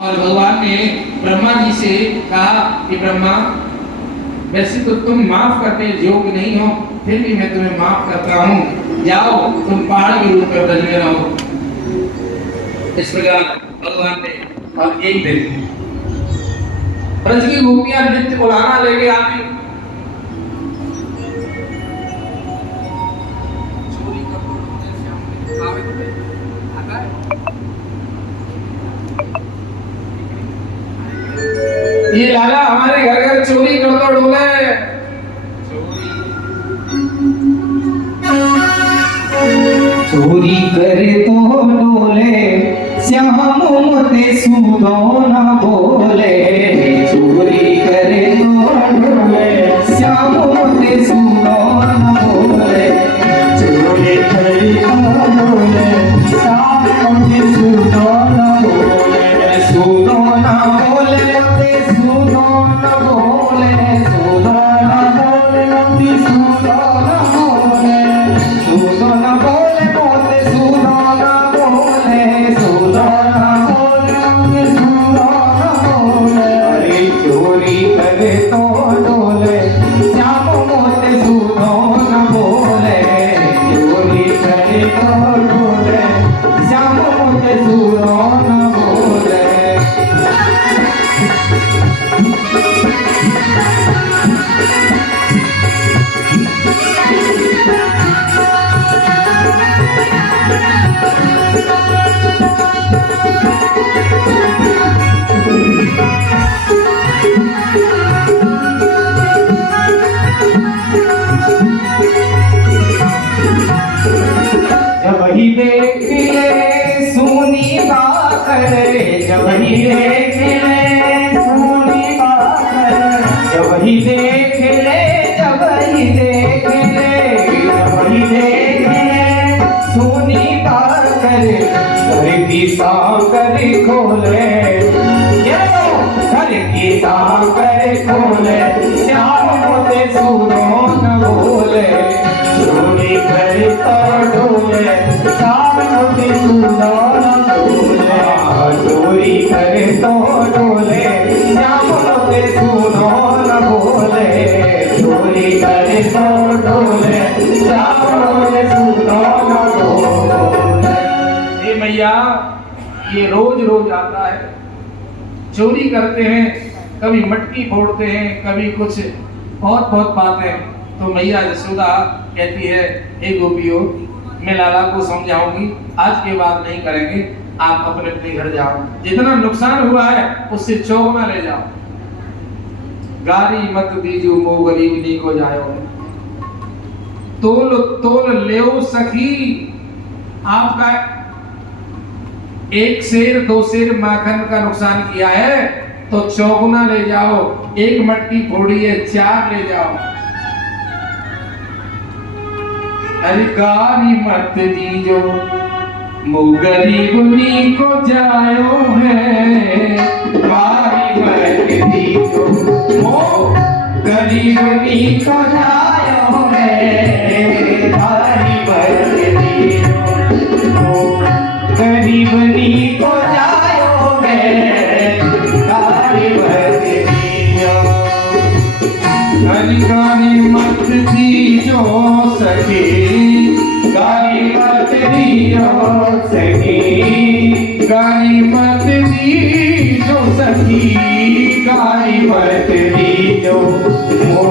और भगवान ने ब्रह्मा जी से कहा कि ब्रह्मा, वैसे तो तुम माफ करने योग्य नहीं हो, फिर भी मैं तुम्हें माफ करता हूँ, जाओ तुम पहाड़ के रूप में ब्रज में रहो। इस प्रकार भगवान ने और एक दिन ब्रज की गोपियां नृत्य उड़ाना लेके आती, ये लाला हमारे घर घर चोरी कर दो डोले, चोरी करे तो डोले, श्याम मोते सूदो न बोले। चोरी करे तो डोले, श्याम मोते सूदो न बोले। चोरी करे तो डोले, श्याम मोते सूदो न बोले। सूदो न बोले मोते सूदो न बोले। सूदो न बोले मोते सूदो न बोले। सूदो न बोले मोते सूदो न बोले। सूदो न बोले मोते सूदो न बोले। अरे चोरी करे तो डोले, श्याम मोते सूदो न बोले। चोरी करे तो डोले, श्याम मोते सूदो न बोले। जब ही देख ले सोनी बाकर, जब ही देख ले सोनी बाकर। जब ही देख ले, जब ही देख ले, जब ही देख ले सोनी बाकर। घर की सांकर खोले, घर की सांकर खोले। श्याम मोते सूदो न बोले। चोरी करे तो डोले, श्याम मोते सूदो न बोले। चोरी करे तो डोले, श्याम मोते सूदो न बोले। चोरी करे तो डोले, श्याम मोते सूदो न बोले। हे मैया, ये रोज रोज आता है, चोरी करते हैं, कभी मटकी फोड़ते हैं, कभी कुछ बहुत बहुत बातें। तो मैया यशोदा कहती है, हे गोपियों, मैं लाला को समझाऊंगी, आज के बाद नहीं करेंगे, आप अपने अपने घर जाओ, जितना नुकसान हुआ है उससे चौगुना ले जाओ। गारी मत दीजो मो गरीबनी को जायो, तोल तोल लेओ सखी। आपका एक सेर दो सेर माखन का नुकसान किया है तो चौगुना ले जाओ, एक मटकी फोड़ी है 4 ले जाओ। अरे गारी मत दीजो मो गरीबनी को जायो है। गारी मत दीजो मो गरीबनी को जायो है। गारी मत दीजो मो गरीबनी को जायो है। गारी मत दीजो, गारी मत दीजो सखी। गारी मत दीजो सखी। गारी मत दीजो सखी। गारी मत दीजो मो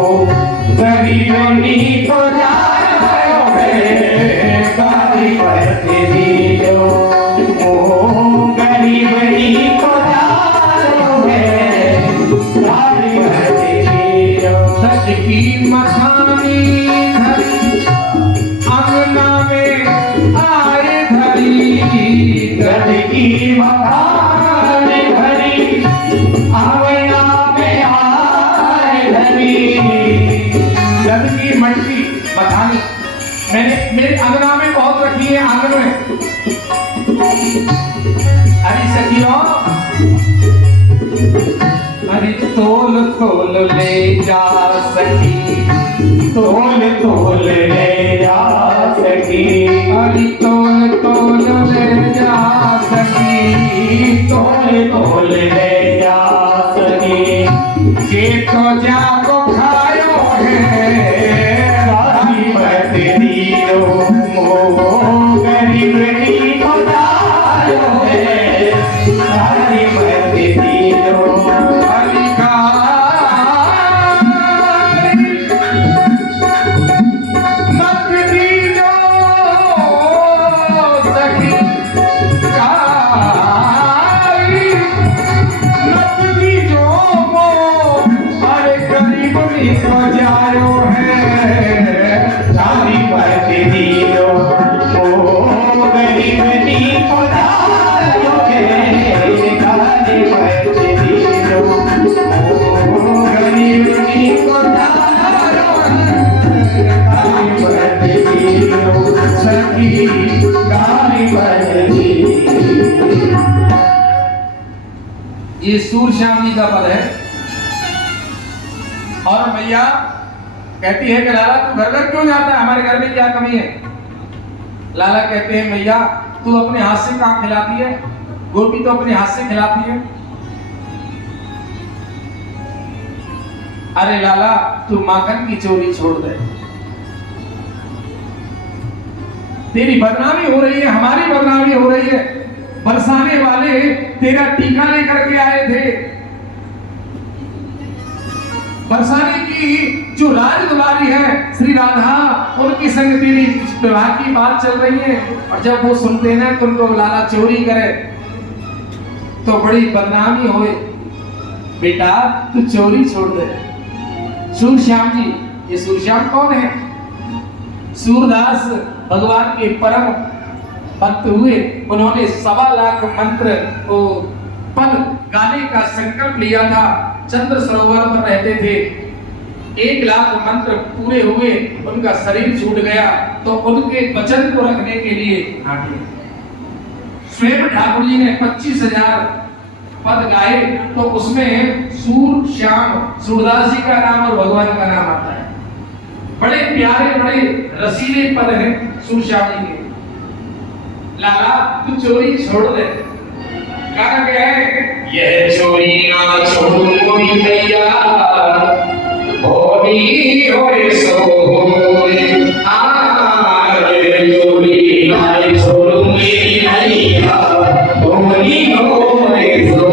गरीबनी को जायो है। गारी मत दीजो मो गरीबनी को जायो है। गारी मत दीजो। सच की मखानी धरी अंगना में आए धरी। सच की मखानी धरी अंगना में आए धरी। जब की मटकी मखानी मैंने मेरे अंगना में बहुत रखी है, आंगन में। अरे सखियों, अरे तोल तोल ले जा सखी। तोल तोल ले जा सखी। अरे तोल तोल ले जा सखी। तोल तोल ले जा सके जे तो जाको खायो है राही मत दियो मोह गरीब नी खुदायो है राही मत दियो मत दीजो सखी कारी, मत दीजो अरे गरीब को जायो है राही मत दियो मोह गरीब नी खुदायो है राही मत दियो मोह गरीब को जायो सखी ये सूर श्याम जी का पद है। और मैया कहती है कि लाला तू घर घर क्यों जाता है, हमारे घर में क्या कमी है। लाला कहते हैं मैया तू अपने हाथ से कहाँ खिलाती है, गोपी तो अपने हाथ से खिलाती है। अरे लाला तू माखन की चोरी छोड़ दे, तेरी बदनामी हो रही है, हमारी बदनामी हो रही है। बरसाने वाले तेरा टीका लेकर के आए थे, बरसाने की जो राजकुमारी है श्री राधा उनकी संग तेरी विवाह की बात चल रही है। और जब वो सुनते हैं ना कि उनको लाला चोरी करे तो बड़ी बदनामी होए। बेटा तू चोरी छोड़ दे। सूरश्याम जी, ये सूरश्याम कौन है? सूरदास भगवान के परम भक्त हुए। उन्होंने 1.25 लाख मंत्र को पद गाने का संकल्प लिया था। चंद्र सरोवर पर रहते थे, 1 लाख मंत्र पूरे हुए, उनका शरीर छूट गया तो उनके वचन को रखने के लिए स्वयं ठाकुर जी ने 25,000 पद गाए। तो उसमें सूर श्याम, सूरदास जी का नाम और भगवान का नाम आता है। बड़े प्यारे बड़े रसीले पद हैं सूर श्याम जी के। लाला तू चोरी छोड़ दे। गाना क्या है? यह चोरी ना छोड़ूंगी मैया, होनी होए सो होए। यह चोरी ना छोड़ूंगी मैया, होनी होए सो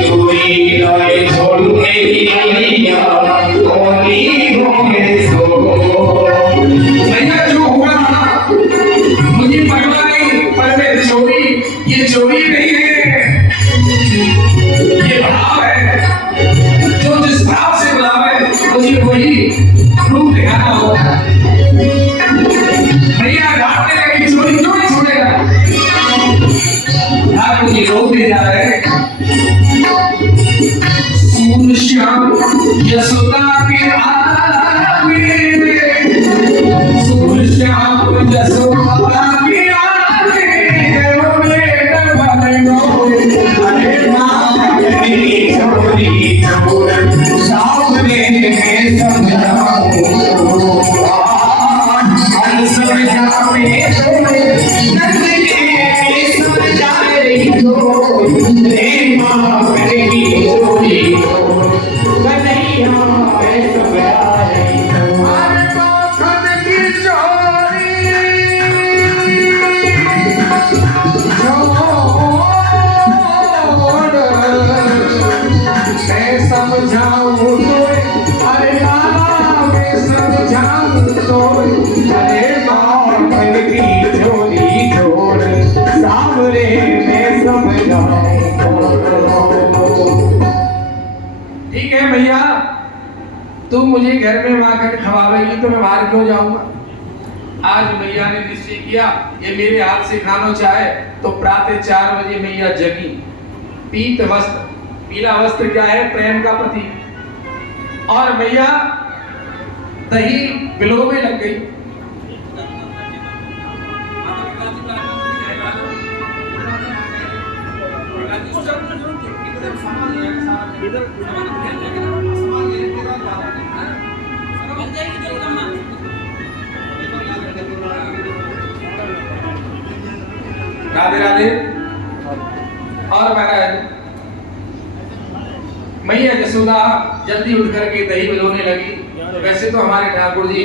चोरी ना छोड़ूंगी मैया, होनी होए सो। मैया जो हुआ मुझे परवाह नहीं, पर मैं चोरी, ये चोरी नहीं है, ये भाव है। जो जिस भाव से बुलावे मुझे वही रूप दिखाना होगा। भैया डांटने लगे चोरी क्यों नहीं छोड़ेगा? आप मुझे रोकने जा रहे हैं। सूर श्याम यशोदा के आगे, सूर श्याम यशोदा के आगे अरे माँ मेरी चोरी चोर सामने में समझाऊं, समझावे समझा रही हो रे माँ मेरी चोरी कन्हैया मैं समझा रही हूँ। अरे माखन की चोरी मैं समझाऊं तो, अरे लाला मैं समझाऊं तो, अरे माखन की चोरी छोड़ सामने में समझाऊं। ठीक है भैया तू मुझे घर में माखन खवावेगी तो मैं बाहर क्यों जाऊंगा। आज मैया ने निश्चय किया ये मेरे हाथ से खाना चाहे तो प्रातः 4 बजे मैया जगी। पीत वस्त्र, पीला वस्त्र क्या है? प्रेम का प्रतीक। और मैया दही बिलोवे लग गई। राधे राधे। और महाराज मैया यशोदा जल्दी उठ करके दही बिलोने लगी। वैसे तो हमारे ठाकुर जी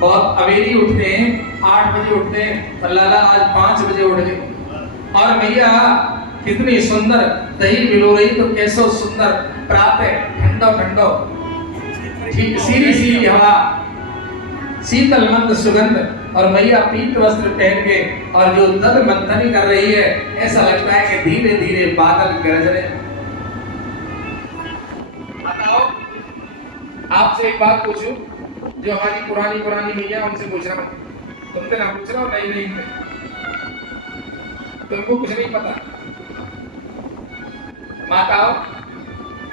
बहुत अवेरी उठते हैं, 8 बजे उठते हैं, पर लाला आज 5 बजे उठ गए। और मैया कितनी सुंदर दही बिलो रही, तो कैसो सुंदर प्रातः ठंडो ठंडो सीरी सीरी हवा, शीतल मंद सुगंध, और मैया पीत वस्त्र पहन के और जो दर मंथनी कर रही है, ऐसा लगता है कि धीरे धीरे बादल गरज रहे। बताओ, आपसे एक बात पूछूं, जो हमारी पुरानी मैया उनसे पूछ रहा हूं, तुमसे ना पूछ रहा हूं, नहीं तुमको कुछ नहीं पता। माताओं,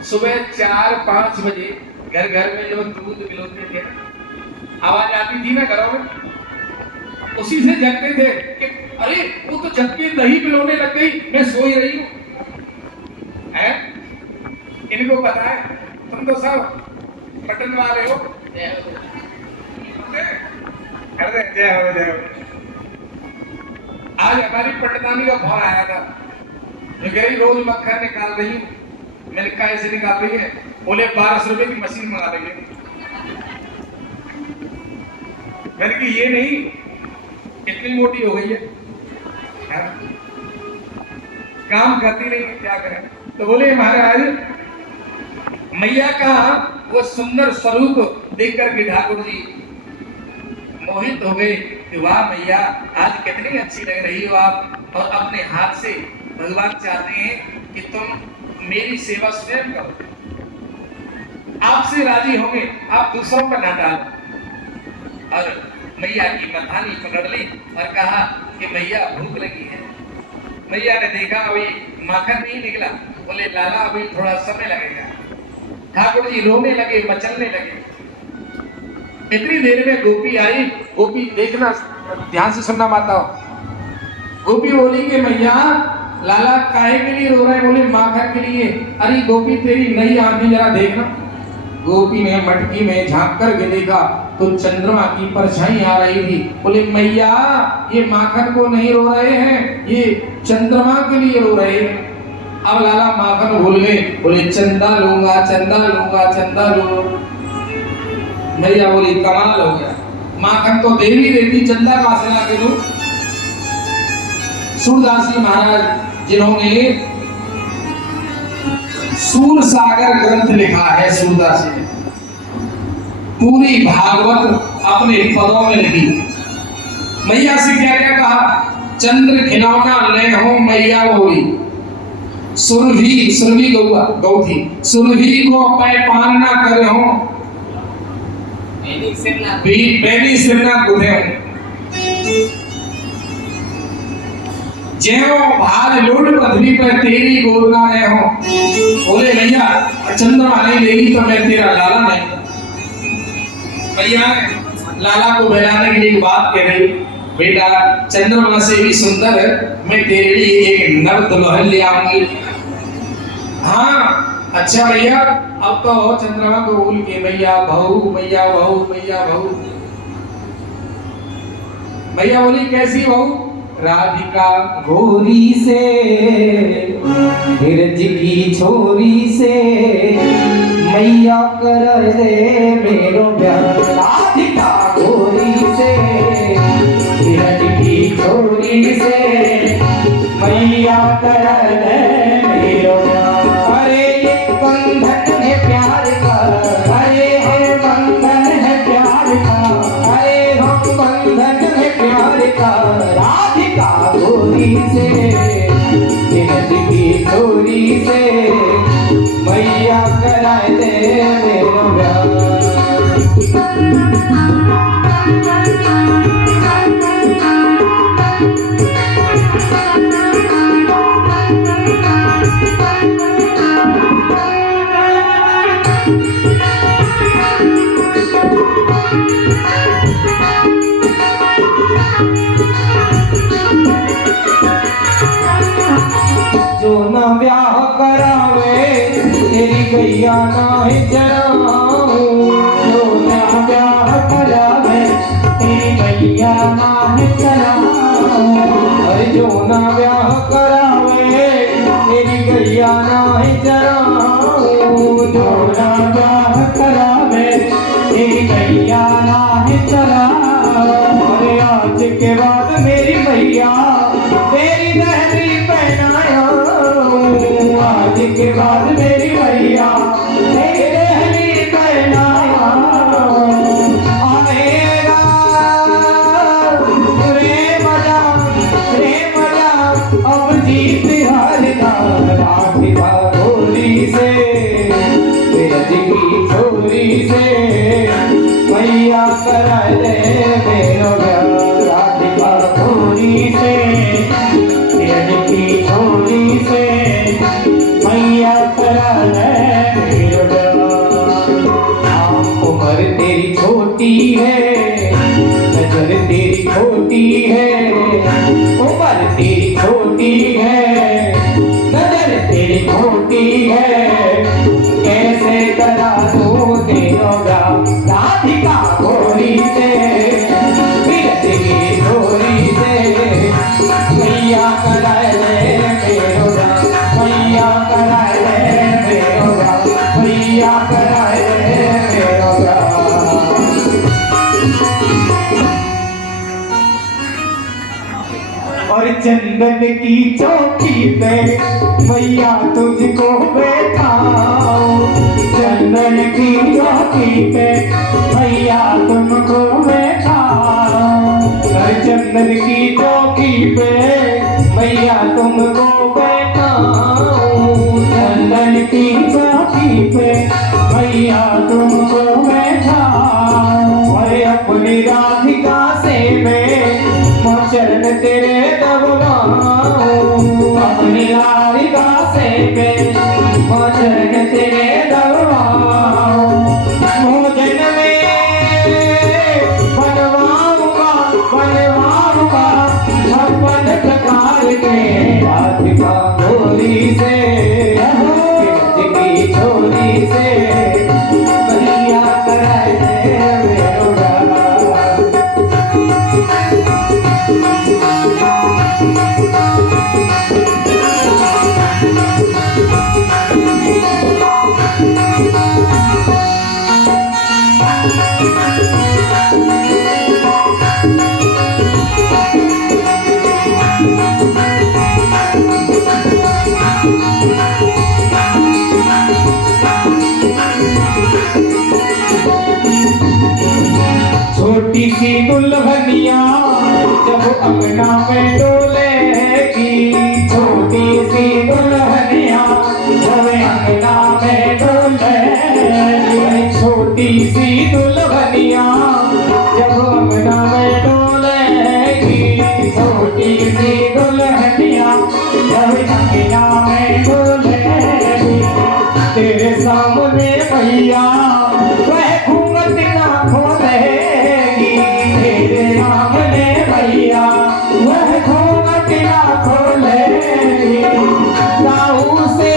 सुबह 4-5 बजे घर घर में जो दूध पिलाते थे, आवाज आती थी ना घरों में, उसी से जगते थे कि अरे वो तो जग के दही पिलाने लग गई, मैं सोई रही हूं। है इनको पता है, तुम तो सब बटन वाले हो। अरे जय हो जय हो। आज हमारी पंडितानी का फोन आया था, जो कह रही रोज मक्खन निकाल रही हूँ। मैंने कहा ऐसे निकाल रही है, बोले 1200 रुपए की मशीन मंगा देंगे। मैंने कहा ये नहीं, इतनी मोटी हो गई है, काम करती नहीं, क्या करें। तो बोले महाराज, मैया का वो सुंदर स्वरूप देख करके ठाकुर जी मोहित हो गए कि वाह मैया, आज कितनी अच्छी लग रही हो आप। और अपने हाथ से भगवान चाहते हैं कि तुम मेरी सेवा स्वयं करो, आपसे राजी होंगे, आप दूसरों पर ना डालो। और मैया की मथानी पकड़ ली और कहा कि मैया भूख लगी है। मैया ने देखा अभी माखन नहीं निकला, बोले लाला अभी थोड़ा समय लगेगा। ठाकुर जी रोने लगे, मचलने लगे। इतनी देर में गोपी आई। गोपी देखना, ध्यान से सुनना माताओं। गोपी बोली कि मैया लाला काहे के लिए रो रहे? बोले माखन के लिए। अरे गोपी तेरी नई आंखें जरा देखना। गोपी ने मटकी में झांक कर के देखा तो चंद्रमा की परछाई आ रही थी। बोले मैया ये माखन को नहीं रो रहे हैं, ये चंद्रमा के लिए रो रहे हैं। अब लाला माखन भूल गए, बोले चंदा लूंगा चंदा लूंगा चंदा लूंगा। मैया बोली कमाल हो गया, माखन तो देवी देती, चंदा कहां से ला के दूं? सूरदास जी महाराज जिन्होंने सूर सागर ग्रंथ लिखा है, सूरदास जी ने पूरी भागवत अपने पदों में लिखी। मैया से क्या क्या कहा? चंद्र खिलौना ले हो मैया बोली, सुरभि गौ थी, सुरभि को पैपान ना करे हो, बेनी सिरना गुधे हो, ज्यों भाज लोड पृथ्वी पर तेरी गोद ना रहे हो। बोले भैया चंद्रमा नहीं लेगी तो मैं तेरा लाला नहीं। भैया लाला को बहलाने के लिए बात कह रही, बेटा चंद्रमा से भी सुंदर मैं तेरे लिए एक नव दुल्हन ले आऊंगी। हाँ अच्छा भैया, अब तो चंद्रमा को बोल के मैया बहू मैया बहू मैया बहू। भैया बोली कैसी बहू? राधिका गोरी से हिरज की छोरी से मैया कर दे मेरो प्यार। राधिका गोरी से हिरज की छोरी से मैया कर दे मेरो प्यार। अरे ये बंधन है प्यार का, अरे है बंधन है प्यार का, अरे हम बंधन है प्यार का। राधिका गोरी से हिरज की छोरी से मैया करा दे मेरो प्यार। जो न ब्याह करावे तेरी गैया नाहीं चराऊं, जो न ब्याह करावे तेरी गैया नाहीं चराऊं। अरे जो न ब्याह करावे मेरी गैया नाहीं चराऊं, जो राजा करावे मेरी गैया नाहीं चराऊं। और आज के बाद मेरी भैया तेरी दहली पहनाऊं, आज के बाद मेरी भैया तेरी दहली पहनाऊं। आएगा रे मजा अब जीत हारना, राधिका गोरी से ब्रज की छोरी से मैया करा दे मेरो प्यार। राधिका गोरी से ब्रज की छोरी से मैया करा दे मेरो प्यार। उम्र तेरी छोटी है, नजर तेरी छोटी है, उम्र तेरी छोटी है, नजर तेरी छोटी है, कैसे करा दूं तेरा प्यार। राधिका गोरी से ब्रज की छोरी से मैया करा दे मेरो प्यार, मैया करा दे मेरो प्यार, मैया करा दे मेरो प्यार। और चंदन की चौकी पे मैया तुझको बैठाऊं, चंदन की चौकी पे मैया तुमको बैठाऊं। और चंदन की चौकी पे मैया तुमको बैठाऊं, चंदन की चौकी पे मैया तुमको बैठाऊं। और अपनी राधिका से मैं चरण तेरे दबवाऊं, अपनी राधिका से मैं चरण तेरे दबवाऊं। भोजन में बनवाऊंगा बनवाऊंगा 56 प्रकार के, राधिका गोरी से ब्रज की छोरी से मैया करा दे मेरो प्यार। छोटी सी दुल्हनिया जब अंगना में डोलेगी, छोटी सी दुल्हनिया जब अंगना में डोलेगी, छोटी सी दुल्हनिया जब अंगना में डोलेगी, छोटी सी दुल्हनिया जब अंगना में डोलेगी। तेरे सामने भैया वह घूंघट ना खोलेगी, तेरे सामने भैया वह घूंघट ना खोलेगी। ताऊ से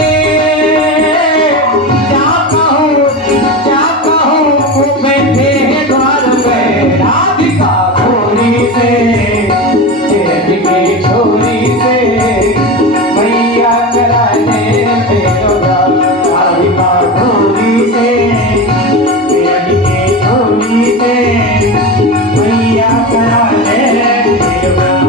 क्या कहूँ वो बैठे हैं द्वार पे, राधिका गोरी से ब्रज की छोरी से मैया करा दे मेरो प्यार। राधिका गोरी से ब्रज की छोरी से मैया करा दे मेरो प्यार।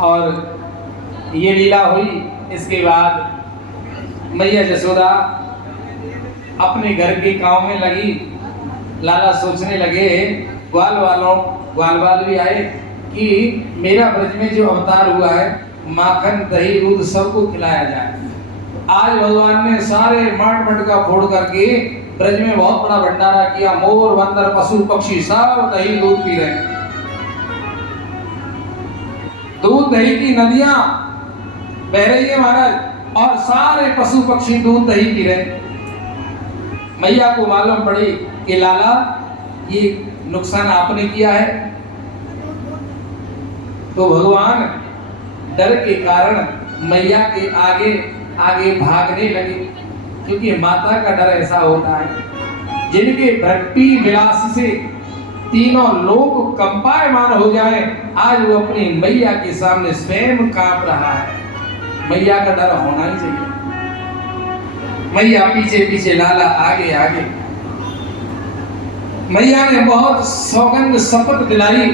और ये लीला हुई। इसके बाद मैया यशोदा अपने घर के काम में लगी। लाला सोचने लगे, ग्वाल वाल भी आए कि मेरा ब्रज में जो अवतार हुआ है, माखन दही दूध सबको खिलाया जाए। आज भगवान ने सारे माट मटका फोड़ करके ब्रज में बहुत बड़ा भंडारा किया। मोर बंदर पशु पक्षी सब दही दूध पी रहे हैं। दूध दही की नदियां बह रही है महाराज। और सारे पशु पक्षी दूध दही पी रहे। मैया को मालूम पड़ी कि लाला ये नुकसान आपने किया है। तो भगवान डर के कारण मैया के आगे आगे भागने लगे, क्योंकि माता का डर ऐसा होता है जिनके भक्ति विलास से तीनों लोग कंपायमान हो जाए, आज वो अपनी मैया के सामने स्वयं कांप रहा है। मैया का डर होना ही चाहिए। मैया पीछे पीछे, लाला आगे आगे। मैया ने बहुत सौगंध शपथ दिलाई।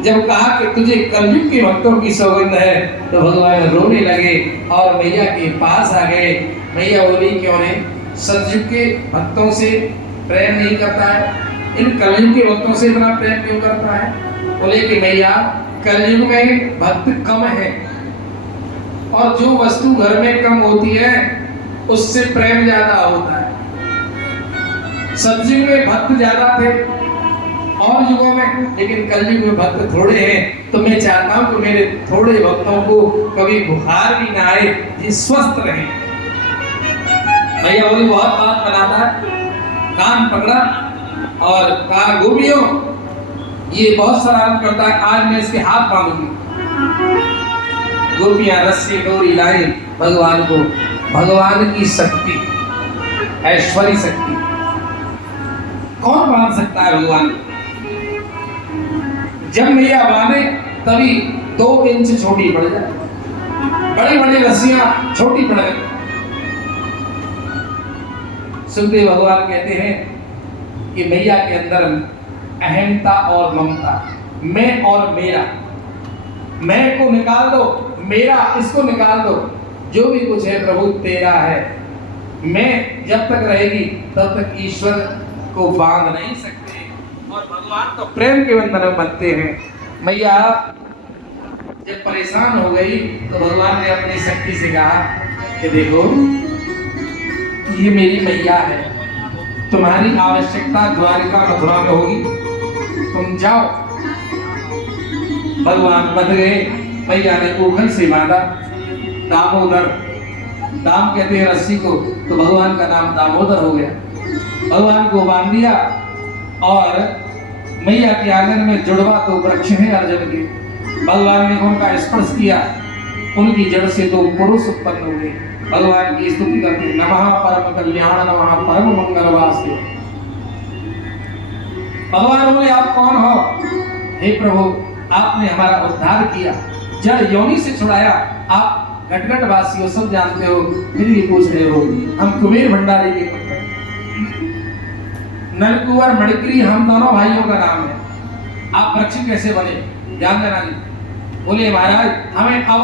जब कहा कि तुझे कलयुग के भक्तों की सौगंध है, तो भगवान रोने लगे और मैया के पास आ गए। मैया बोली, क्यों रे, सतयुग के भक्तों से प्रेम नहीं करता है, इन कलयुग के भक्तों से इतना प्रेम क्यों करता है? बोले कि मैया, कलयुग में भक्त कम है और जो वस्तु घर में कम होती है उससे प्रेम ज्यादा होता है। सतयुग में भक्त ज्यादा थे और युगों में, लेकिन कलयुग में भक्त थोड़े हैं। तो मैं चाहता हूं कि मेरे थोड़े भक्तों को कभी बुखार भी ना आए, ये स्वस्थ रहे। भैया बोली, बहुत बात बनाता है। कान पकड़ा और कहा, गोपियों, ये बहुत शरारत करता है, आज मैं इसके हाथ बांधूंगी। गोपियां रस्सी डोरी लाई भगवान को। भगवान की शक्ति, ऐश्वर्य शक्ति, कौन बांध सकता है भगवान को? जब मैया बांधे तभी 2 इंच छोटी पड़ जाए, बड़ी बड़ी रस्सियां छोटी पड़ गई। सुखदेव भगवान कहते हैं कि मैया के अंदर अहंता और ममता, मैं और मेरा, मैं को निकाल दो, मेरा इसको निकाल दो, जो भी कुछ है प्रभु तेरा है। मैं जब तक रहेगी तब तक ईश्वर को बांध नहीं सकते, और भगवान तो प्रेम के बंधन में बनते हैं। मैया जब परेशान हो गई तो भगवान ने अपनी शक्ति से कहा कि देखो, ये मेरी मैया है, तुम्हारी आवश्यकता द्वारिका मथुरा में होगी, तुम जाओ। भगवान बंध गए। मैया ने उखल से बांधा, दामोदर, दाम कहते हैं रस्सी को, तो भगवान का नाम दामोदर हो गया। भगवान को बांध दिया और मैया के आंगन में जुड़वा तो वृक्ष है अर्जुन के। भगवान ने उनका स्पर्श किया, उनकी जड़ से 2 पुरुष उत्पन्न हुए। भगवान की स्तुति करते, नमः परम कल्याण, नमः परम मंगल वासुदेव। भगवान बोले, आप कौन हो? हे प्रभु, आपने हमारा उद्धार किया, जड़ योनि से छुड़ाया। आप घटघट वासी हो, सब जानते हो, फिर भी पूछ रहे हो। हम कुबेर भंडारी के पुत्र हैं। नलकुवर मणिक्री हम दोनों भाइयों का नाम है। आप वृक्ष कैसे बने? ध्यान देना जी। बोले, महाराज, हमें अब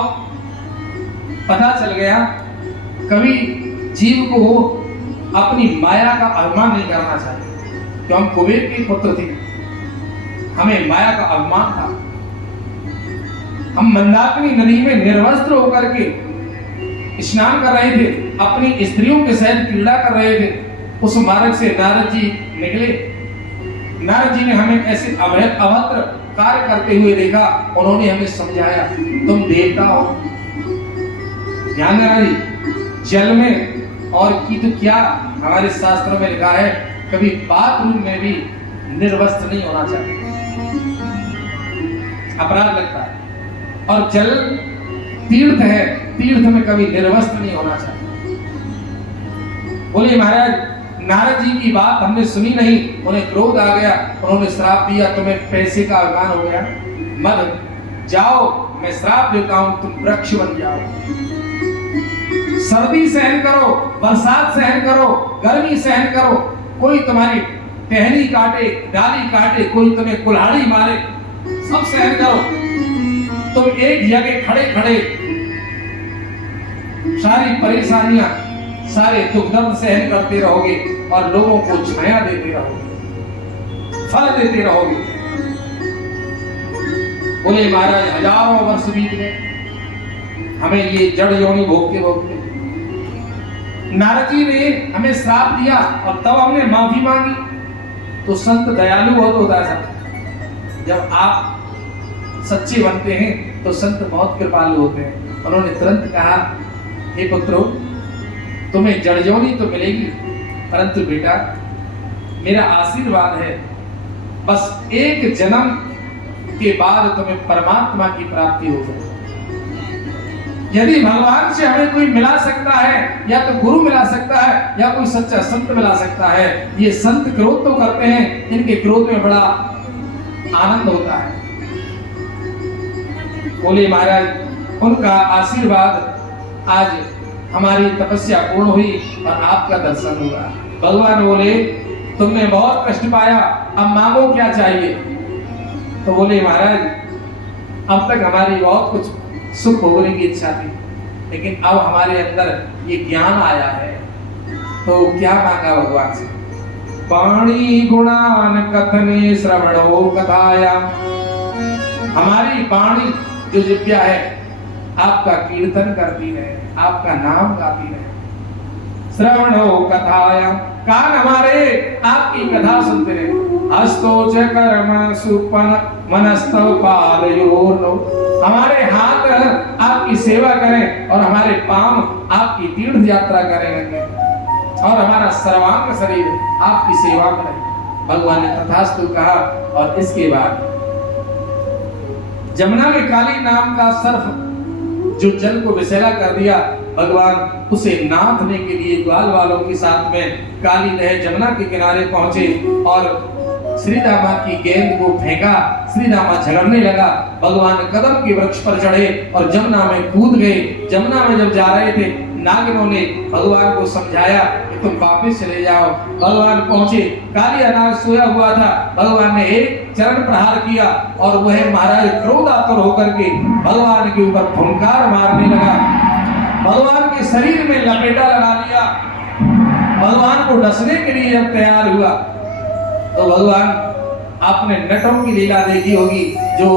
पता चल गया, कभी जीव को अपनी माया का अभिमान नहीं करना चाहिए। तो हम कुबेर के पुत्र थे, हमें माया का अभिमान था। हम मंदाकिनी नदी में निर्वस्त्र होकर के स्नान कर रहे थे, अपनी स्त्रियों के साथ क्रीड़ा कर रहे थे। उस मार्ग से नारद जी निकले। नारद जी ने हमें ऐसे अभद्र कार्य करते हुए देखा। उन्होंने हमें समझाया, तुम देवता हो। ध्यान देना जी, जल में और की तो क्या, हमारे शास्त्रों में लिखा है, कभी बाथरूम में भी निर्वस्त्र नहीं होना चाहिए, अपराध लगता है। और जल तीर्थ है, तीर्थ में कभी निर्वस्त्र नहीं होना चाहिए। बोलिए महाराज, नारद जी की बात हमने सुनी नहीं, उन्हें क्रोध आ गया, उन्होंने श्राप दिया, तुम्हें पैसे का अभिमान हो गया, मत जाओ, मैं श्राप देता हूं, तुम वृक्ष बन जाओ। सर्दी सहन करो, बरसात सहन करो, गर्मी सहन करो, कोई तुम्हारी टहनी काटे, डाली काटे, कोई तुम्हें कुल्हाड़ी मारे, सब सहन करो। तुम एक जगह खड़े खड़े सारी परेशानियां, सारे दुख दर्द सहन करते रहोगे और लोगों को छाया देते रहोगे, फल देते रहोगे। बोले महाराज, हजारों वर्ष बीत गए, हमें ये जड़ योनि भोगते भोगते। नारद जी ने हमें श्राप दिया और तब हमने माफी मांगी। तो संत दयालु बहुत होता है सब। जब आप सच्चे बनते हैं तो संत बहुत कृपालु होते हैं। उन्होंने तुरंत कहा हे पुत्रो, तुम्हें जड़जोनी तो मिलेगी, परंतु बेटा मेरा आशीर्वाद है, बस एक जन्म के बाद तुम्हें परमात्मा की प्राप्ति हो जाए। यदि भगवान से हमें कोई मिला सकता है, या तो गुरु मिला सकता है, या कोई सच्चा संत मिला सकता है। ये संत क्रोध तो करते हैं, इनके क्रोध में बड़ा आनंद होता है। बोले महाराज उनका आशीर्वाद आज हमारी तपस्या पूर्ण हुई और आपका दर्शन हुआ। भगवान बोले तुमने बहुत कष्ट पाया, अब मांगो क्या चाहिए। तो बोले महाराज अब तक हमारी बहुत कुछ सुख भोगने की इच्छा थी, लेकिन अब हमारे अंदर ये ज्ञान आया है, तो क्या मांगा भगवान से। पाणी गुणान कथने श्रवणो कथाया, हमारी वाणी जो जिह्वा है आपका कीर्तन करती रहे, आपका नाम गाती रहे। श्रवणो कथाया, कान हमारे आपकी कथा सुनते रहे। हस्तो च कर्म सुपन मनस्तो पादयोर्नो, हमारे हाथ आपकी सेवा करें और हमारे पांव आपकी तीर्थ यात्रा करेंगे और हमारा सर्वांग शरीर आपकी सेवा में रहे। भगवान ने तथास्तु कहा और इसके बाद जमुना में काली नाम का सर्प जो जल को विषैला कर दिया, भगवान उसे नाथने के लिए ग्वाल वालों के साथ में काली नहर जमुना के किनारे पहुंचे और श्री रामा की गेंद को फेंका। श्री रामा झगड़ने लगा, भगवान कदम के वृक्ष पर चढ़े और जमुना में कूद गए। जमुना में जब जा रहे थे, नागिनों ने भगवान को समझाया कि तुम वापस चले जाओ। भगवान पहुंचे, काली अनाग सोया हुआ था। भगवान ने एक चरण प्रहार किया और वह महाराज क्रोधातुर होकर के भगवान के ऊपर फुंकार मारने लगा। भगवान के शरीर में लपेटा लगा लिया। भगवान को डसने के लिए जब तैयार हुआ तो भगवान आपने नटों की लीला देखी होगी, जो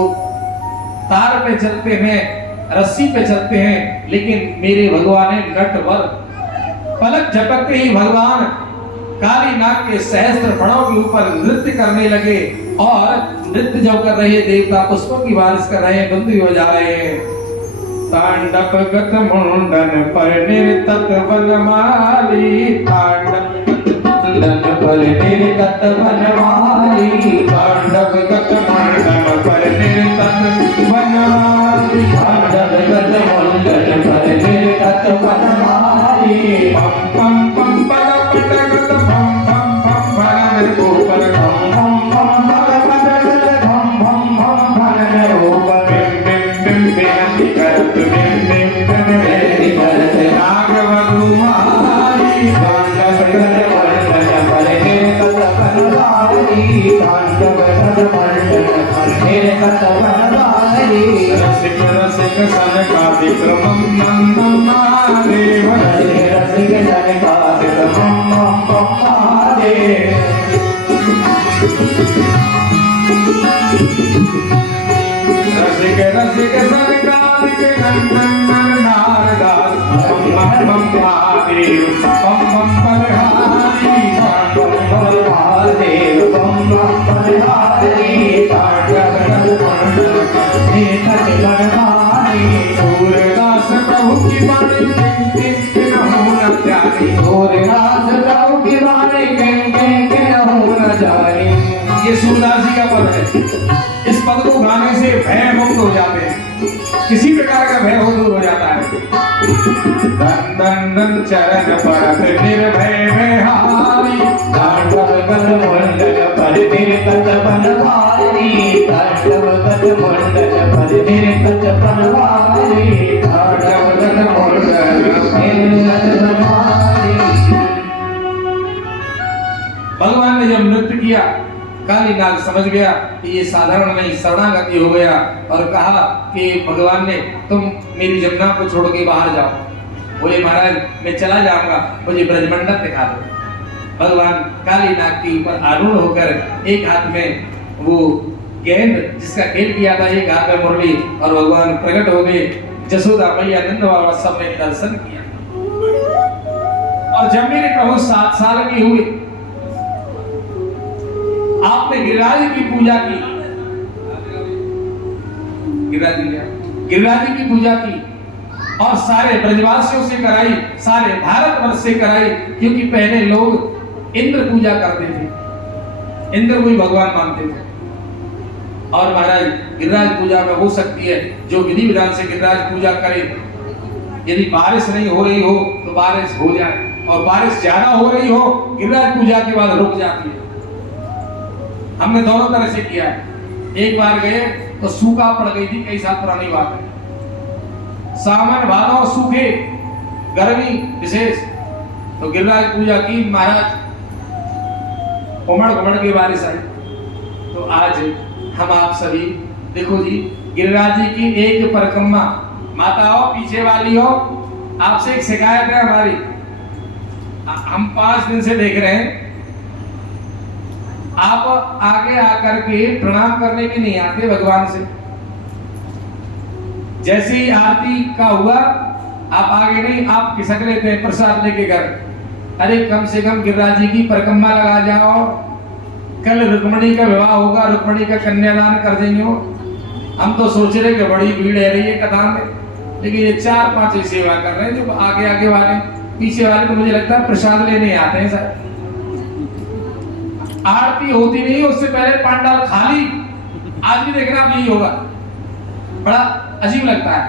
तार पे चलते हैं, रस्सी पे चलते हैं, लेकिन मेरे भगवान ने नटवर। पलक झपकते ही भगवान काली नाग के सहस्त्र फणों के ऊपर नृत्य करने लगे और नृत्य जो कर रहे देवता पुष्पों की बारिश कर रहे हैं, बंदी हो जा रहे हैं। तांडवगत मुंडन पर निर्तत वनमाली, तांडवगत मुंडन पर निर्तत वनमाली, तांडवगत मुंडन पर निर्तत वनमाली, तांडवगत मुंडन पर निर्तत वनमाली। पम पम पम पद पटगत पम पम पम भरन ऊपर, पम पम पम पद पटगत पम पम पम भरन ऊपर। बिम बिम बिम करत बिम बिम बिम करत नागवधू मारी, तांडवगत मुंडन पर निर्तत वनमाली, तांडवगत मुंडन पर निर्तत वनमाली। रसिक रसिक सनकादिक मम मम महादेव, रसिक सनकादिक मम मम महादेव। रसिक रसिक सनकादिक नंदन नारदास मम मम महादेव, मम मम बलहारी, मम मम महादेव, मम मम बलहारी। तांडवगत मुंडन निर्तत वनमाली, सूरदास प्रभु की वाणी किं किं किं हो न जानी, सूरदास प्रभु की वाणी किं किं किं हो न जानी। ये सूरदास जी का पद है। इस पद को गाने से भय मुक्त हो जाते हैं, किसी प्रकार का भय हो दूर हो जाता है। धन धन धन चरण परत निर्भय बिहारी, तांडवगत मुंडन पर निर्तत वनमाली, तांडवगत मुंडन पर निर्तत वनमाली, तांडवगत मुंडन निर्तत वनमाली। भगवान ने जब नृत्य किया, काली नाग समझ गया कि ये साधारण नहीं, शरणागति हो गया और कहा कि भगवान ने तुम मेरी जमुना को छोड़ के बाहर जाओ। बोले महाराज मैं चला जाऊंगा, मुझे ब्रजमंडल दिखा दो। भगवान काली नाग के ऊपर आरूढ़ होकर एक हाथ में वो गेंद जिसका खेल किया था, एक हाथ में मुरली, और भगवान प्रकट हो गए। जसोदा मैया नंद बाबा सबने दर्शन किया। और जब मेरे प्रभु 7 साल के हुए, आपने गिरिराज की पूजा की, गिरिराज की पूजा की और सारे ब्रजवासियों से कराई, सारे भारतवर्ष से कराई, क्योंकि पहले लोग इंद्र पूजा करते थे, इंद्र को ही भगवान मानते थे। और महाराज गिरिराज पूजा में हो सकती है जो विधि विधान से गिरिराज पूजा करे, यदि बारिश नहीं हो रही हो तो बारिश हो जाए, और बारिश ज्यादा हो रही हो गिरिराज पूजा के बाद रुक जाती है। हमने दोनों तरह से किया है। एक बार गए तो सूखा पड़ गई थी, कई साल पुरानी बात है, सावन भादौ सूखे, गर्मी विशेष, तो गिरिराज पूजा की, महाराज उमड़ घुमड़ के बारिश आई। तो आज हम आप सभी देखो जी, गिरिराज जी की एक परिक्रमा, माताओं पीछे वाली हो, आपसे एक शिकायत है हमारी, हम 5 दिन से देख रहे हैं, आप आगे आकर के प्रणाम करने के नहीं आते भगवान से। जैसे ही आरती का हुआ आप आगे नहीं, आप खिसक लेते हैं प्रसाद लेके घर। अरे कम से कम गिरिराज जी की परिक्रमा लगा जाओ, कल रुक्मणी का विवाह होगा, रुक्मणी का कन्यादान कर देंगे हो। हम तो सोच रहे कि बड़ी भीड़ है रही है कथा में, लेकिन ये 4-5 ही सेवा कर रहे हैं, जो आगे आगे वाले, पीछे वाले तो मुझे लगता है प्रसाद लेने आते हैं सर। आरती होती नहीं, उससे पहले पंडाल खाली। आज भी देखना आप यही होगा, बड़ा अजीब लगता है।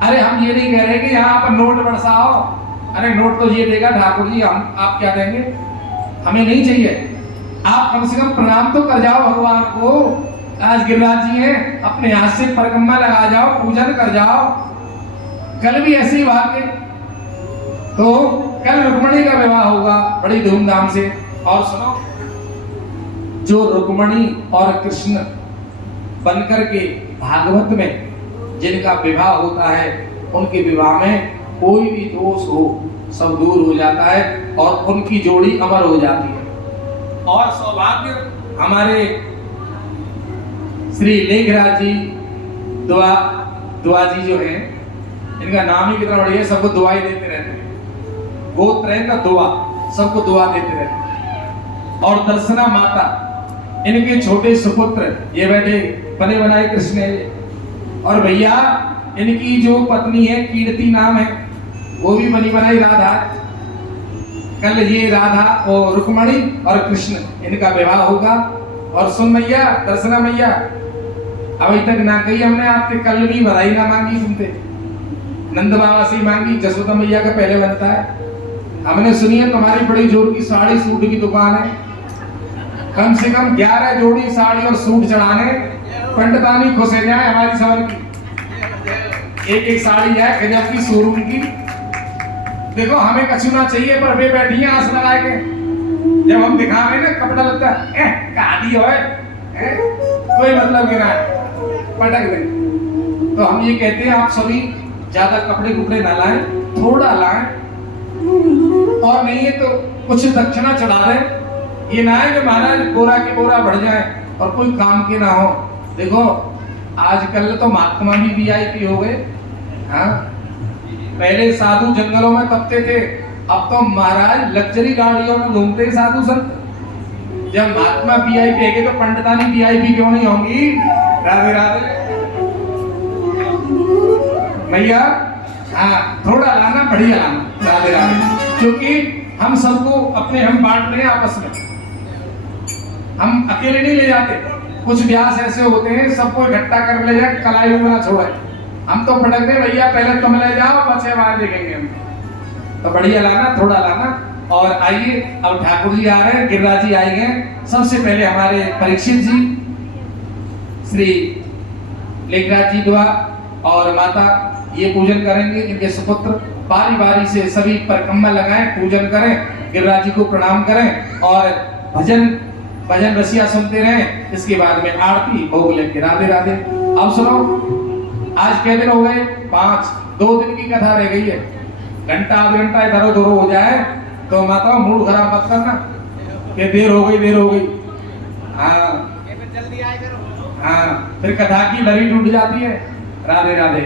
अरे हम ये नहीं कह रहे कि यहाँ पर नोट बरसाओ, अरे नोट तो ये देगा ठाकुर जी, हम आप क्या देंगे, हमें नहीं चाहिए। आप कम से कम प्रणाम तो कर जाओ भगवान को। आज गिरिराज जी हैं, अपने हाथ से परिक्रमा लगा जाओ, पूजन कर जाओ। कल भी ऐसी बात है, तो कल रुक्मणी का विवाह होगा बड़ी धूमधाम से। और सुनो, जो रुक्मणी और कृष्ण बनकर के भागवत में जिनका विवाह होता है, उनके विवाह में कोई भी दोष हो सब दूर हो जाता है और उनकी जोड़ी अमर हो जाती है। और सौभाग्य हमारे श्री लेखराज जी दुआ जी जो हैं, इनका नाम ही कितना बढ़िया है, सबको दुआ ही देते रहते हैं, गोत्र का दुआ, सबको दुआ देते रहते हैं। और दर्शना माता, इनके छोटे सुपुत्र ये बैठे बने बनाए कृष्ण है। और भैया इनकी जो पत्नी है कीर्ति नाम है, वो भी बनी बनाई राधा। कल ये राधा और रुक्मणी और कृष्ण इनका विवाह होगा। और सुन मैया, दर्शना मैया, अभी तक ना कही हमने आपसे, कल भी बधाई ना मांगी तुमसे, नंद बाबा से मांगी, जसोदा मैया का पहले बनता है। हमने सुनी है तुम्हारी बड़ी जोर की साड़ी सूट की दुकान है, कम से कम 11 जोड़ी साड़ी और सूट चढ़ाने, पंडितानी खुश है जाए हमारी सवर की, एक साड़ी जाए गजब की शोरूम की। देखो हमें कछुना चाहिए, पर वे बैठी हैं आस लगा के, जब हम दिखावे ना कपड़ा लगता है कादी हो कोई मतलब के ना पटक दे। तो हम ये कहते हैं आप सभी ज्यादा कपड़े कुपड़े ना लाएं, थोड़ा लाएं, और नहीं है तो कुछ दक्षिणा चढ़ा दें। ये ना है कि महाराज बोरा की बोरा बढ़ जाए और कोई काम के ना हो। देखो आजकल तो महात्मा भी वीआईपी हो गए। हाँ, पहले साधु जंगलों में तपते थे, अब तो महाराज लग्जरी गाड़ियों में घूमते हैं साधु संत। जब महात्मा वीआईपी है तो पंडितानी वीआईपी क्यों नहीं होंगी? राधे राधे भैया। हाँ, थोड़ा लाना, बढ़िया लाना, राधे राधे। क्योंकि हम सबको अपने हम बांट रहे हैं आपस में, हम अकेले नहीं ले जाते। कुछ व्यास ऐसे होते हैं सबको इकट्ठा कर ले जाए, कलाई में ना छोड़े। हम तो फटक दे भैया, पहले तुम ले जाओ, बचे बाहर देखेंगे हम। तो बढ़िया लाना, थोड़ा लाना। और आइए, अब ठाकुर जी आ रहे हैं, गिरिराज जी आएंगे। सबसे पहले हमारे परीक्षित जी, श्री लेखराज जी द्वारा और माता ये पूजन करेंगे। इनके सुपुत्र बारी बारी से सभी परिक्रमा लगाएं, पूजन करें, गिरिराज जी को प्रणाम करें और भजन रसिया सुनते रहें। इसके बाद में आरती भोग लेके राधे राधे। अब सुनो, आज के दिन हो गए 5, 2 दिन की कथा रह गई है। घंटा आध घंटा इधर उधर हो जाए तो माता मूड खराब मत करना कि देर हो गई। हाँ हाँ, फिर कथा की लड़ी टूट जाती है। राधे राधे।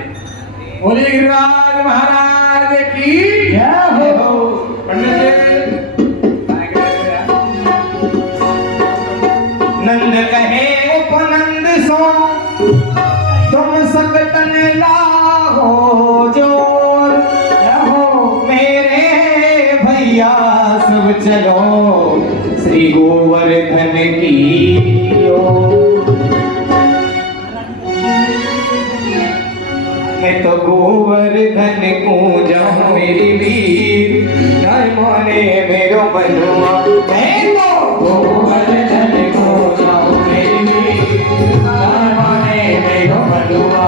बोलिए गिरिराज महाराज की जय हो। पंडित नंद कहे उपनंद सो, तुम सकटन लाहो जो भैया सब चलो श्री गोवर्धन की ओर। मैं तो गोवर्धन को जाऊं मेरी वीर, जय माने मेरो बनुआ। मैं तो गोवर्धन को जाऊं मेरी वीर, जय माने मेरो बनुआ।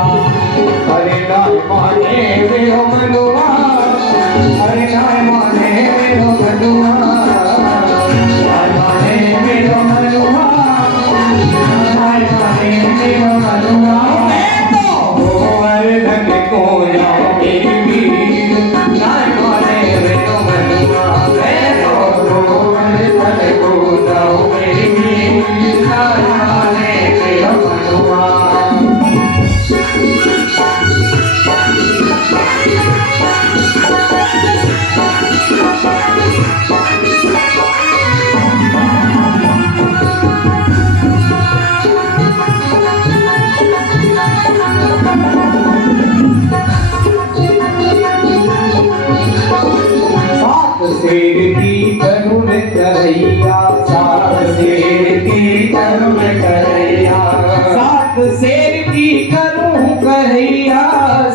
अरे जय माने मेरो बनुआ, अरे जय माने मेरो बनुआ, जय माने मेरो बनुआ, जय माने मेरो बनुआ। गोवर्धन को जाऊं मेरी वीर, जय माने मेरो बनुआ। मैं तो गोवर्धन को जाऊं मेरी वीर, जय माने मेरो बनुआ। शेर की करुण करैया, सात शेर की करुण करैया, सात शेर की करुण करैया,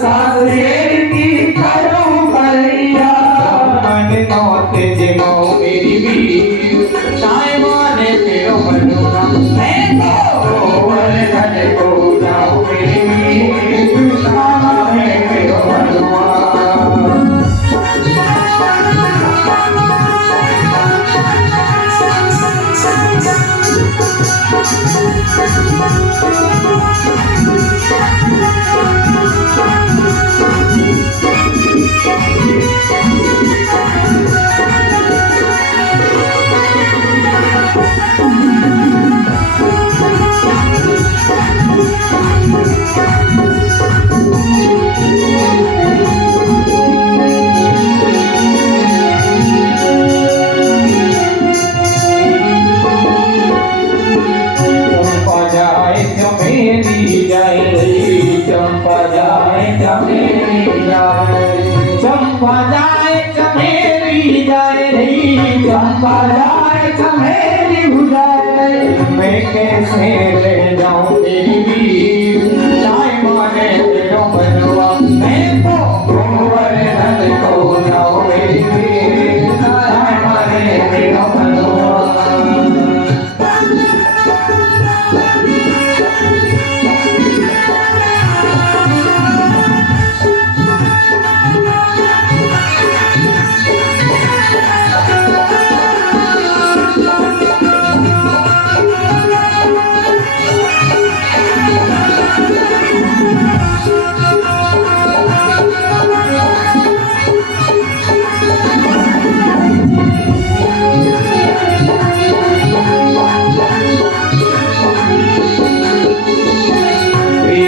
सात शेर की करुण करैया। मन नौत जमाओ मेरी वीर, चाहे माने तेरो बनुआ। मैं तो गोवर्धन को जाऊं मेरी वीर, चाहे माने तेरो बनुआ। चंपा जाए चमेली जाए, चंपा जाए चमेली जाए रे, चंपा जाए चमेली जाए। मैं कैसे रह जाऊं तेरी वीर, चाहे माने तेरो बनुआ। मैं तो गोवर्धन को जाऊं मेरी वीर, चाहे माने तेरो बनुआ।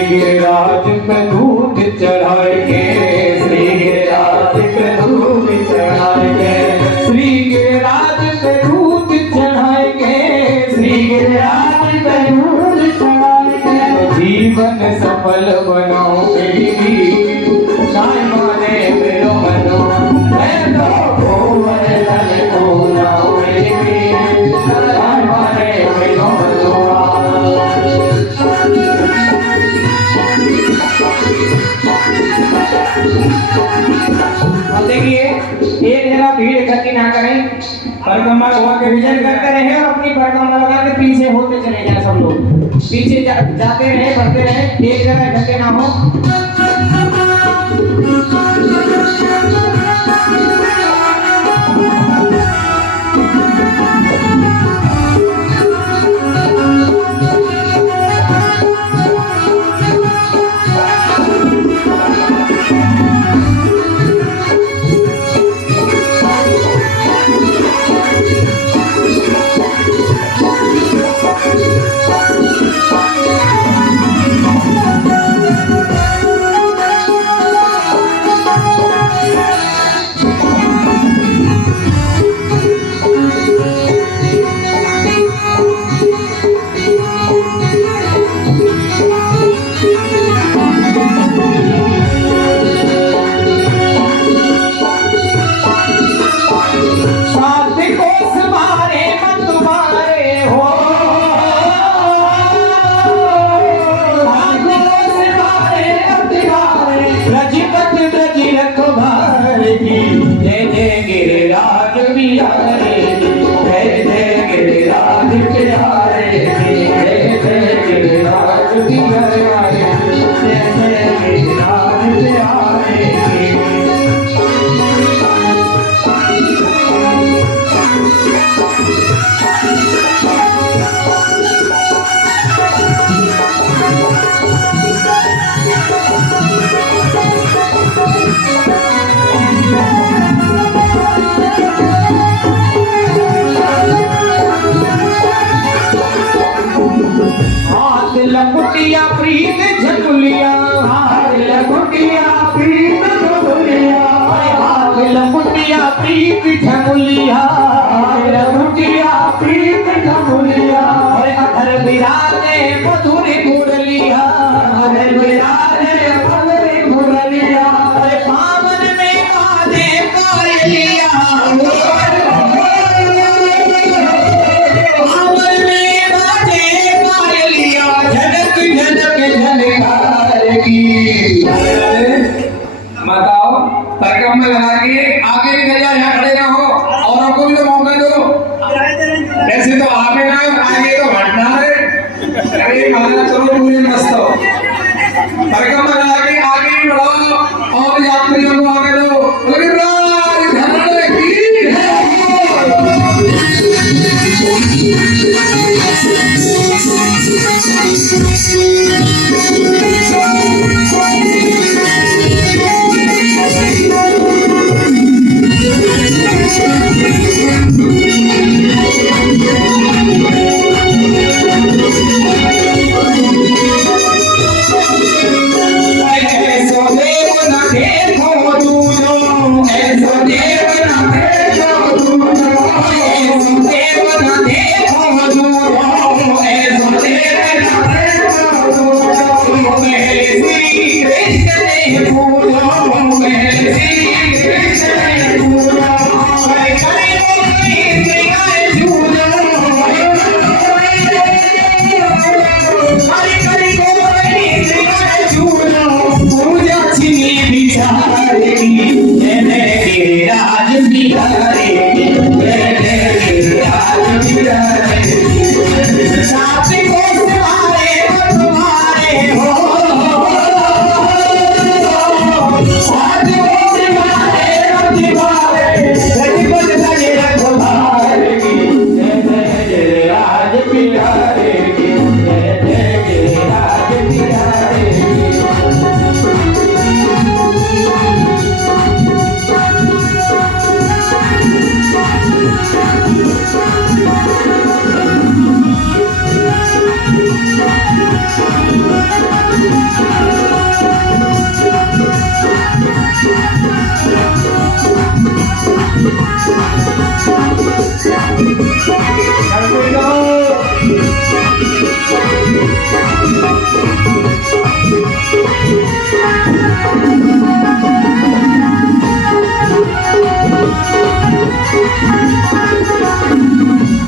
गिरिराज पे दूध चढ़ाएंगे, श्री गिरिराज पे दूध चढ़ाएंगे, श्री गिरिराज पे दूध चढ़ाएंगे, श्री गिरिराज पे दूध चढ़ाएंगे। जीवन सफल बनाओ मेरी वीर, चाहे माने मेरो बनुआ। मैं तो गोवर्धन को जाऊं मेरी वीर, चाहे माने मेरो बनुआ। अब देखिए एक जगह भीड़ इकट्ठी ना करें, परिक्रमा हुआ के विजय करते रहे और अपनी परिक्रमा लगा के पीछे होते चले जाए। सब लोग पीछे जाते रहे, बढ़ते रहे, एक जगह इकट्ठे ना हो। प्रीत झमुलिया रघुटिया प्रीत झमुलिया अधर बिराजे मधुर मुरलिया अधर बिराजे मधुर मुरलिया पावन में बाजे पायलिया पावन में बाजे पायलिया झनक झनक झनकार की। बताओ सरगम में लगा के आगे निकल जाओ, यहाँ खड़े ना हो, औरों को भी तो मौका दो। ऐसे तो आगे ना आगे तो हटना है। अरे महाराज चलो पूरे मस्त हो। सरगम में लगा के आगे भी बढ़ाओ और यात्रियों को आगे दो। बोले राज धर्म की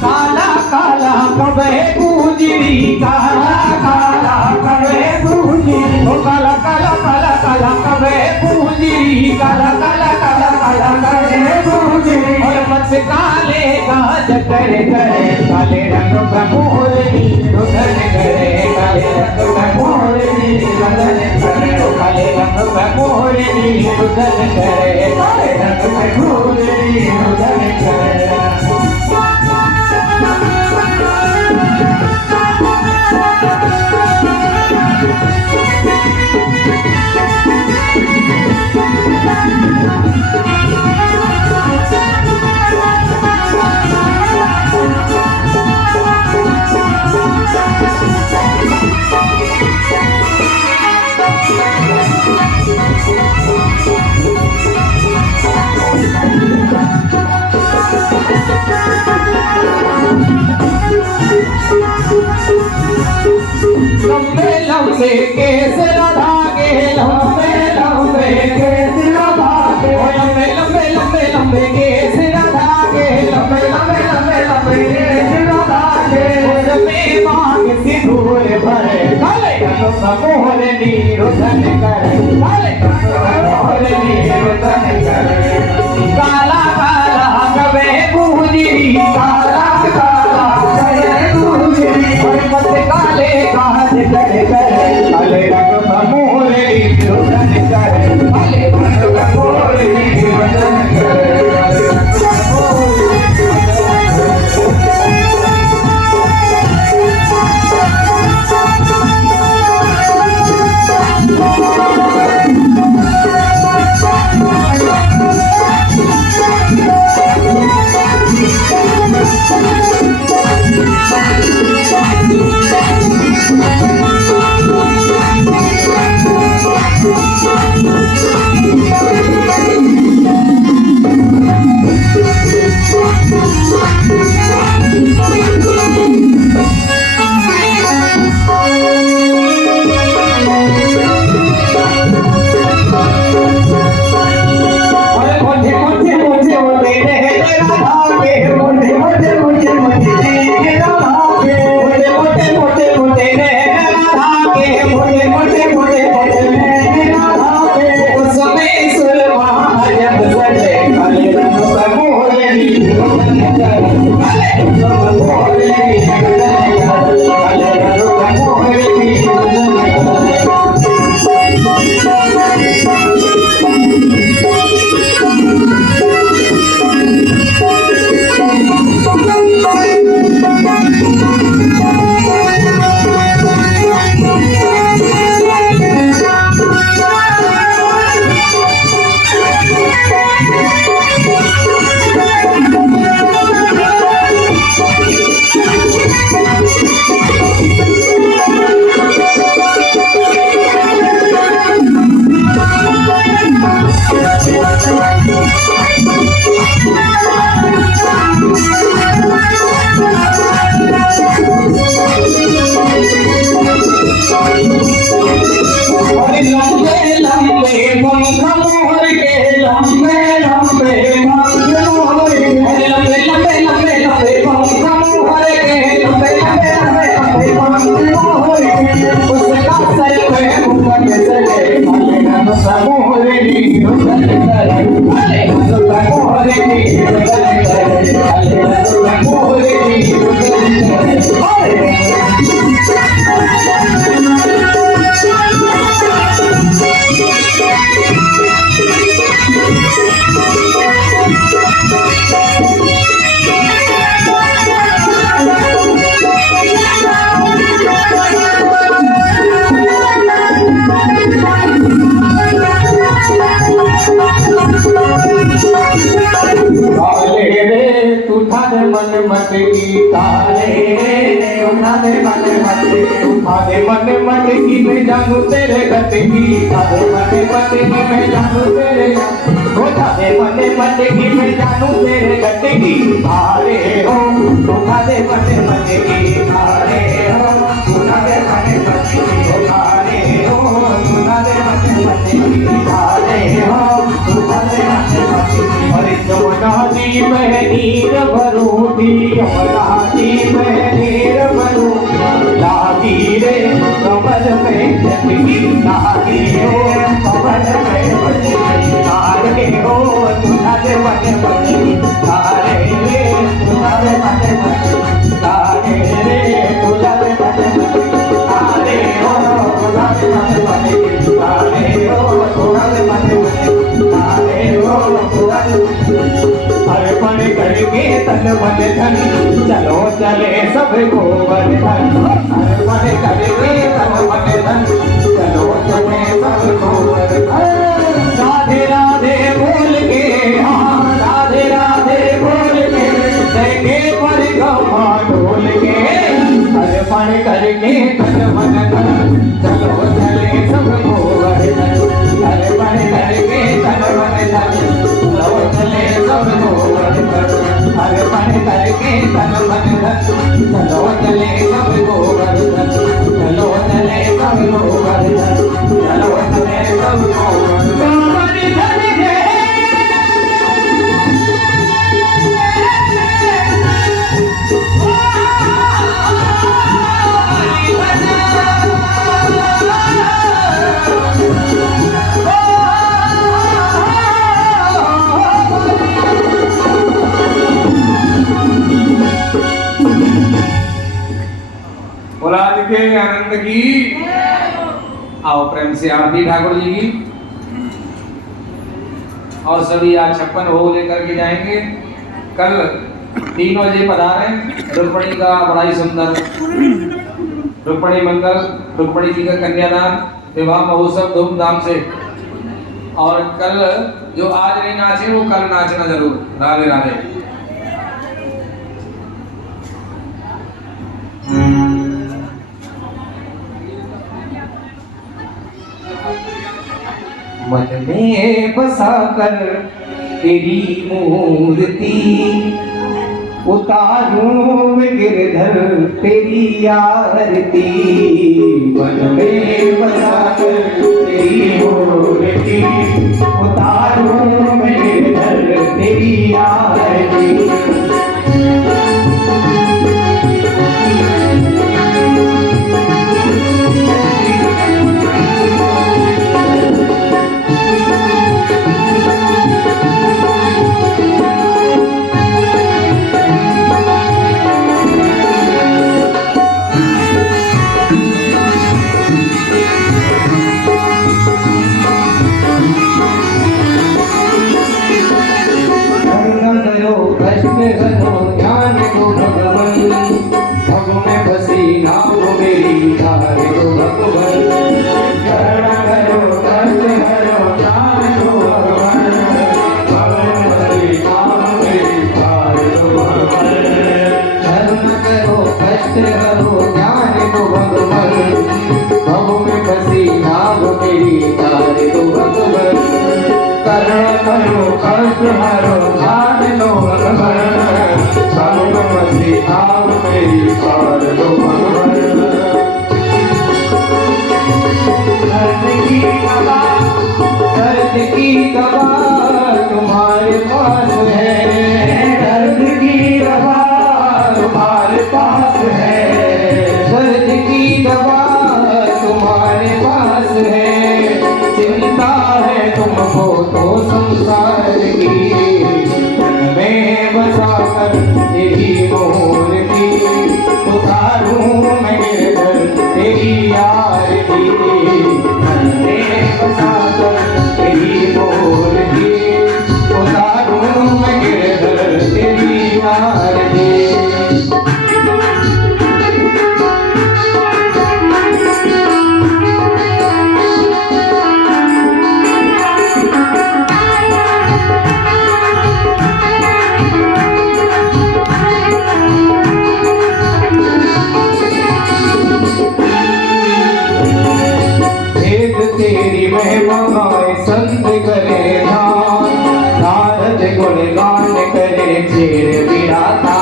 काला काला कबे गुजरी काला काला कबे गुजरी ओ काला काला काला काला कबे गुजरी काला काला काला काला कबे गुजरी और मत काले गाज करे करे काले रंग का मोरनी रुधन करे काले रंग का मोरनी रुधन करे काले रंग का मोरनी रुधन करे काले रंग का मोरनी रुधन करे। लंबे लंबे केस धागे लंबे लंबे केस धागे लंबे लंबे लंबे लंबे केस धागे लंबे लंबे लंबे लंबे केस धागे उसमें मांग सिंदूर भरे काले रंग का मोरनी रुधन करे काले रंग का मोरनी रुधन करे काला काला कबे गुजरी काला काला कबे गुजरी और मत काले काज करे करे काले रंग का मोरनी रुधन करे काले रंग का मोरनी रुधन करे काले रंग का मोरनी रुधन करे। काले रे उठा दे मन मटकी काले रे उठा दे मन मटकी उठा दे मन मटकी मैं जानू तेरे गटकी उठा दे मन मटकी मैं जानू तेरे उठा दे मन मटकी मैं जानू तेरे गटकी भारे हो उठा दे मन मटकी भारे हो उठा दे मन मटकी भारे हो उठा दे मन मटकी भारे हो उठा दे मन मटकी अरे जमुना जी में नीर भरूंगी यमुना जी में नीर भरूंगी लागी रे कमर में जटकी लागी हो कमर में जटकी तारे हो तुम्हारे मन बची तारे रे तुम्हारे मन बची तारे रे तुम्हारे मन बची तारे हो तुम्हारे मन बची तारे हो तुम्हारे मन बची तारे हो तुम्हारे अर्पण करके तन मन धन चलो चले सब गोवर्धन अर्पण करके तन मन धन चलो चले सब गोवर्धन राधे राधे बोल के हाँ राधे राधे बोल के देंगे परिक्रमा डोल के अर्पण करके तन मन धन चलो चले सब गोवर्धन अर्पण करके तन मन धन चलो चले सब गोवर्धन अर्पण करके तन मन धन चलो चले सब गोवर्धन चलो चले सब गोवर्धन चलो चले सब गोवर्धन औलाद के आनंद की आओ प्रेम से आरती ठाकुर जी की और सभी आज 56 भोग लेकर के जाएंगे। कल 3 बजे पधारे रुक्मणी का बड़ा ही सुंदर रुक्मणी मंगल रुक्मणी जी का कन्यादान विवाह महोत्सव धूमधाम से और कल जो आज नहीं नाचे वो कल नाचना जरूर। राधे राधे। मन में बसा कर तेरी मूर्ति उतारूं मैं गिरधर तेरी आरती मन में बसा कर तेरी मूर्ति उतारूं मैं गिरधर तेरी आरती ज्ञान को भगवन भव में बसी नाम मेरी धारे को भगवन करुणा करो कष्ट हरो ज्ञान को भगवन भव में बसी नाम मेरी धारे को भगवन करुणा करो कष्ट हरो ज्ञान को भगवन भव में बसी नाम मेरी धारे को भगवन करुणा करो कष्ट हरो ज्ञान को भगवन नाम मेरी पार दो भगवन दर्द की दवा तुम्हारे पास है दर्द की दवा तुम्हारे पास है दर्द की दवा तुम्हारे पास है चिंता है तुमको तो संसार की छेड़ विराता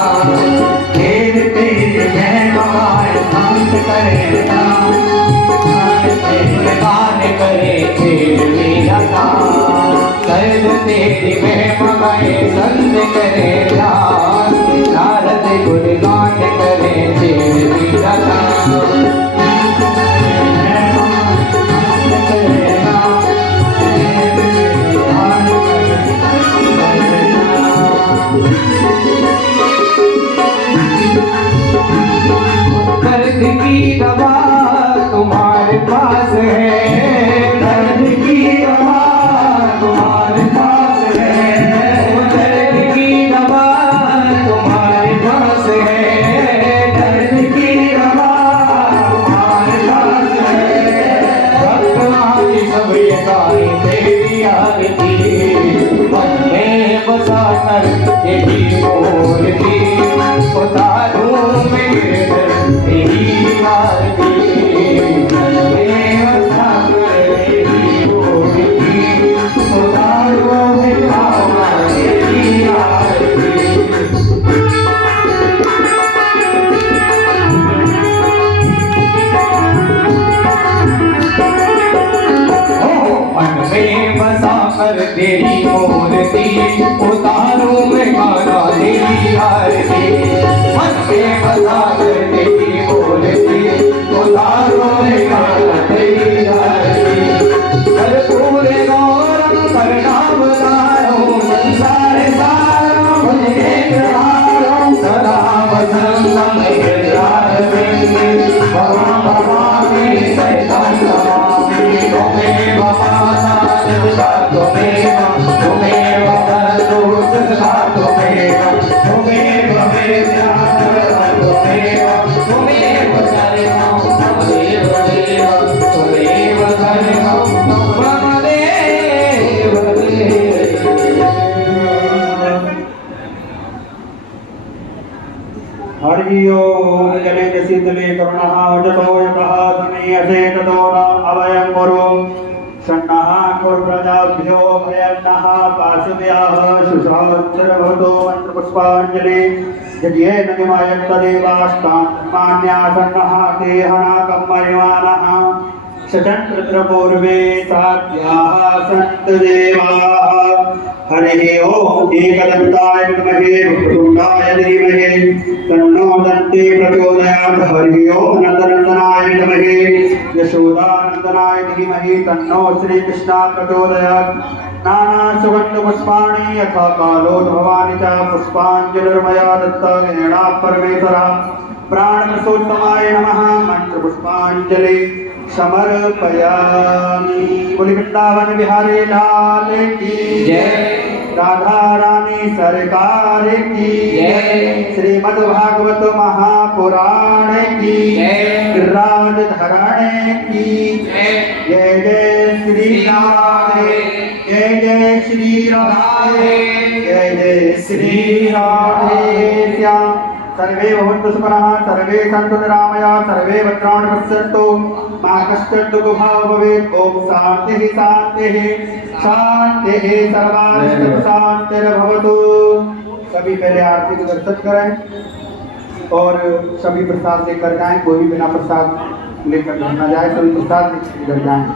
छेड़ तेरे महमाए संत करे नाम गान करे छेड़ विराता सर्व तेरी महमाए संत करे नाम नारद गुण गान करे छेड़ विराता दर्द की दवा तुम्हारे पास है दर्द की दवा तुम्हारे पास है दर्द की दवा तुम्हारे पास है दर्द की दवा तुम्हारे पास है भगवान सब ये गाई तेरी आरती मन में बसा कर यही बोलती उतारूं मैं गिरधर तेरी आरती मन में बसा कर यही बोलती उतारूं मैं बाबा तेरी आरती मन में बसा कर तेरी मूर्ति उतारूं मैं गाना तेरी आरती मन में बसा कर तेरी मूर्ति उतारूं मैं गाना तेरी आरती कर्पूर गौरम करुणावतारं संसार सारं भजे कृपालं सदा वसन्तं हृदयारविन्दे भवां भवामि सहितं नमामि त्वमेव माता जगता त्वमेव त्वमेव बन्धु सदा त्वमेव त्वमेव वेद्या त्वमेव त्वमेव सर्वं त्वमेव देव त्वमेव सर्वं त्वमेव देव हरि ओम जले शीतले करुणः वजतो यतः धीमहि ततो न अभयं कुरु षण्णः कुर्प्रजाभ्यो भयन्नः पाशुभ्यः शुश्रावत्रभवतो मन्त्रपुष्पाञ्जलि यज्ञेन निमयत्तदेवास्तां मान्यासन्नः ते हनाकम्मरिमानः शतन्त्रपूर्वे साध्याः सन्तु देवाः हरिः ओम एकदन्ताय विद्महे वक्रतुण्डाय धीमहि तन्नो दन्ती प्रचोदयात् हरिः ओम नन्दनन्दनाय विद्महे यशोदानन्दनाय धीमहि तन्नो श्रीकृष्णः प्रचोदयात् नाना सुगन्धपुष्पाणि यथा कालोद्भवानि च पुष्पाञ्जलिर्मया दत्ता परमेश्वरः प्राणप्रसूत्तमाय नमः मंत्रपुष्पाञ्जलि समर्पयामि। बोली वृंदावन बिहारी लाल की जय राधा रानी सरकार की जय श्रीमद्भागवत महापुराण की जय राजधरण की जय जय श्री राधे जय जय श्री राधे जय जय श्री राधे श्याम। सर्वे भवन्तु सुखिनः सर्वे सन्तु निरामया सर्वे भद्राणि पश्यन्तु मा कश्चित् दुःखभाग् भवेत्। ओम शान्तिः शान्तिः शान्तिः सर्वारिष्ट शान्तिर्भवतु। सभी पहले आरती के दर्शन करें और सभी प्रसाद लेकर जाएं। कोई भी बिना प्रसाद लेकर घर न जाए, सभी प्रसाद लेकर जाएं।